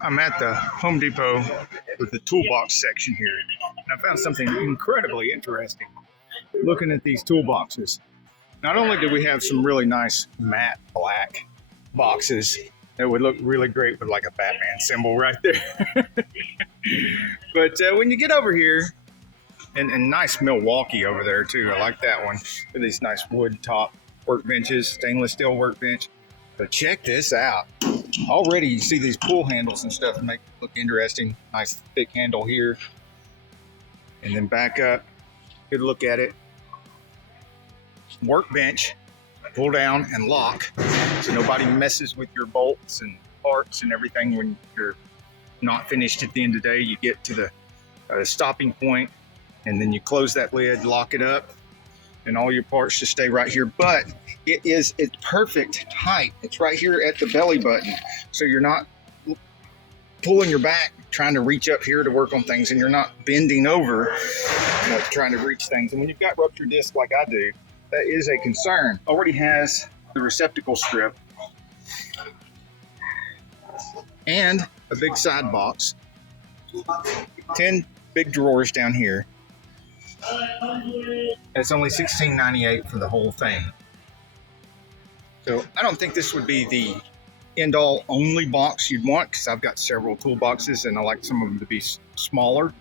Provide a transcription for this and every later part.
I'm at the Home Depot with the toolbox section here, and I found something incredibly interesting. Looking at these toolboxes, not only do we have some really nice matte black boxes that would look really great with like a Batman symbol right there, but when you get over here, and nice Milwaukee over there too, I like that one, with these nice wood top workbenches, stainless steel workbench. But check this out. Already you see these pull handles and stuff make it look interesting. Nice thick handle here. And then back up. Good look at it. Workbench. Pull down and lock. So nobody messes with your bolts and parts and everything when you're not finished at the end of the day. You get to the stopping point and then you close that lid, lock it up, and all your parts should stay right here. But it's perfect height. It's right here at the belly button. So you're not pulling your back, trying to reach up here to work on things, and you're not bending over, trying to reach things. And when you've got ruptured disc like I do, that is a concern. Already has the receptacle strip and a big side box. 10 big drawers down here. It's only $16.98 for the whole thing. So I don't think this would be the end-all only box you'd want, because I've got several toolboxes and I like some of them to be smaller.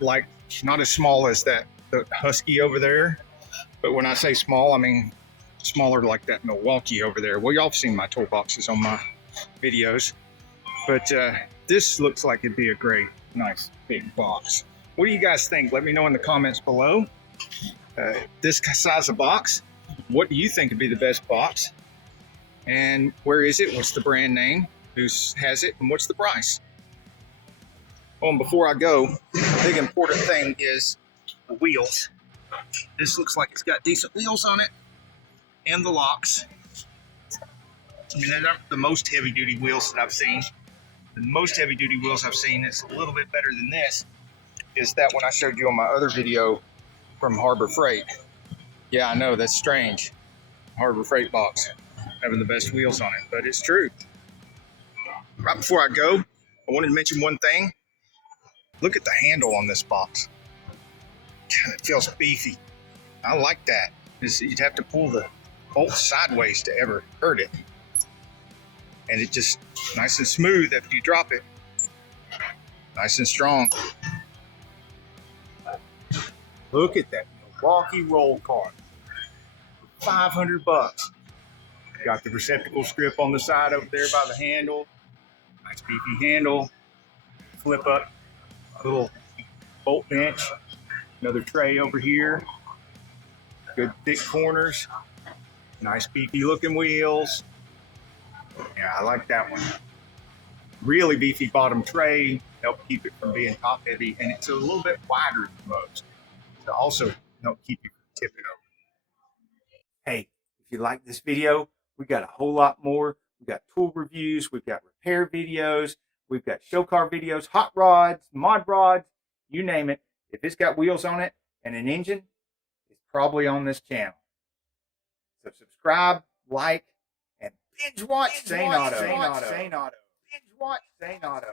Like not as small as the Husky over there, but when I say small, I mean smaller like that Milwaukee over there. Well, y'all have seen my toolboxes on my videos, but this looks like it'd be a great, nice big box. What do you guys think? Let me know in the comments below. This size of box, what do you think would be the best box? And where is it? What's the brand name? Who has it? And what's the price? Oh, and before I go, the big important thing is the wheels. This looks like it's got decent wheels on it, and the locks. I mean, they're not the most heavy-duty wheels that I've seen. The most heavy-duty wheels I've seen is a little bit better than this. Is that one I showed you on my other video from Harbor Freight. Yeah, I know, that's strange. Harbor Freight box having the best wheels on it, but it's true. Right before I go, I wanted to mention one thing. Look at the handle on this box. It feels beefy. I like that. You'd have to pull the bolt sideways to ever hurt it. And it just nice and smooth after you drop it. Nice and strong. Look at that Milwaukee roll cart. 500 bucks. Got the receptacle strip on the side over there by the handle. Nice beefy handle. Flip up little bolt bench. Another tray over here. Good thick corners. Nice beefy looking wheels. Yeah, I like that one. Really beefy bottom tray. Help keep it from being top heavy. And it's a little bit wider than most. To also help keep you from tipping over. Hey, if you like this video, we got a whole lot more. We've got tool reviews, we've got repair videos, we've got show car videos, hot rods, mod rods, you name it. If it's got wheels on it and an engine, it's probably on this channel. So subscribe, like, and binge watch Saneauto. Binge watch Saneauto.